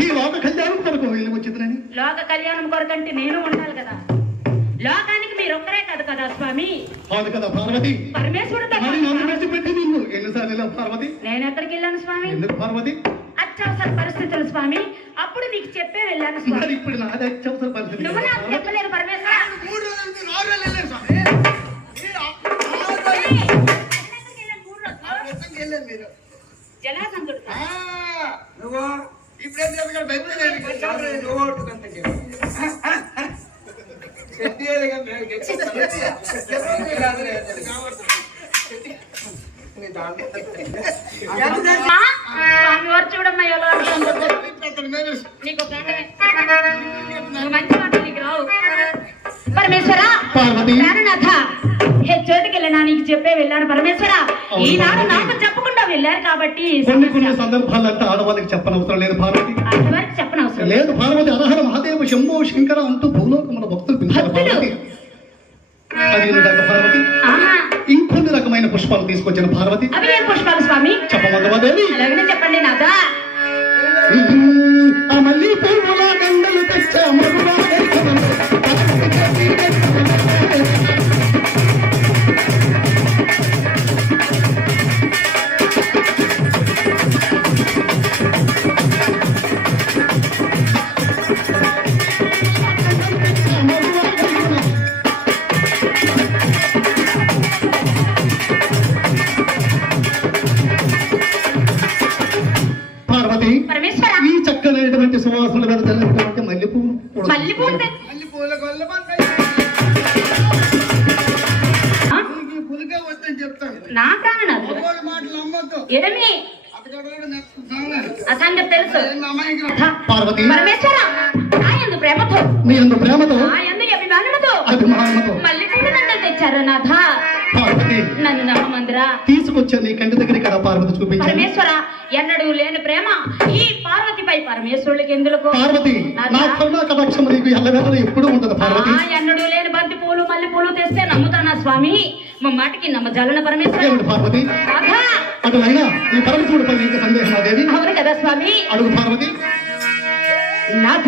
ఈ లోక కళ్యాణం కొరకు వెళ్ళి వచ్చిందని. లోక కళ్యాణం కొరకంటే నేను ఉండాలి కదా. లోకానికి మీరు ఒక్కరే కాదు కదా స్వామి. అవును కదా పార్వతి. పరమేశ్వరుడు పెట్టి నువ్వు ఎన్నిసార్లు వెళ్ళావు పార్వతి? నేను ఎక్కడికి వెళ్ళాను స్వామి? ఎందుకు పార్వతి? అత్యవసర పరిస్థితులు స్వామి, అప్పుడు నీకు చెప్పే వెళ్ళాను స్వామి. ఇప్పుడు నాది అత్యవసర పరిస్థితి. నువ్వు నాకు చెప్పలేదు పరమేశ్వర. జలాసంతుడు నువ్వు ఇప్పుడు స్వామి వారు చూడమ్మా ఎలా నీకు మంచి మాట నీకు రావు. పరమేశ్వర ప్రాణనాథ చోటుకి వెళ్ళినా నీకు చెప్పే వెళ్ళాను పరమేశ్వర. ఈనాడు నాకు చెప్పకుండా వెళ్ళారు కాబట్టి కొన్ని సందర్భాలంటే ఆడవాళ్ళకి చెప్పనవసరం లేదు పార్వతి. ఆడవారికి చెప్పనవసరం లేదు పార్వతి. అరహర మహాదేవ శంభో శంకర అంటూ భూలోకముల భక్తులు పిలిచారు పార్వతి. పార్వతి ఇంకొన్ని రకమైన పుష్పాలు తీసుకొచ్చిన పార్వతి. అవి ఏ పుష్పాలు స్వామి? చెప్పమందవాదేవి. అలాగనే చెప్పండి నాదా. ఆ మళ్ళీ పూల గండలు తెచ్చా సువాసన మల్లెపూలు పులికే వద్దని చెప్తాను. నా ప్రాణనాథుడు మాటలు నమ్మద్దు. ఏమి అసంగతి తెలుసు పార్వతి. పరమేశ్వర నాయందు ప్రేమతో నీ యందు ప్రేమతో నాయందు అభిమానముతో మల్లెపూలు దండలు తెచ్చారు నాథ. పార్వతి నన్ను నమ్మమందిరా. తీసుకొచ్చా నీ కంటి దగ్గర కదా పార్వతి చూపించాను. పరమేశ్వర ఎన్నడూ లేని ప్రేమ ఈ పార్వతిపై పరమేశ్వరుడికి ఎందుకు? పార్వతి నా కరుణా కటాక్షం నీకు ఎల్లవేళ ఎప్పుడు ఉంటది పార్వతి. ఎన్నడూ లేని బంతి పూలు మల్లె పూలు తెస్తే నమ్ముతానా స్వామి? మాటికి నమ్మజాలన పరమేశ్వర. పార్వతి అటులైనా ఈ పరమశివుడి పని ఇంకా సందేహం అదేది? అవును కదా స్వామి. అడుగు పార్వతి. నాథ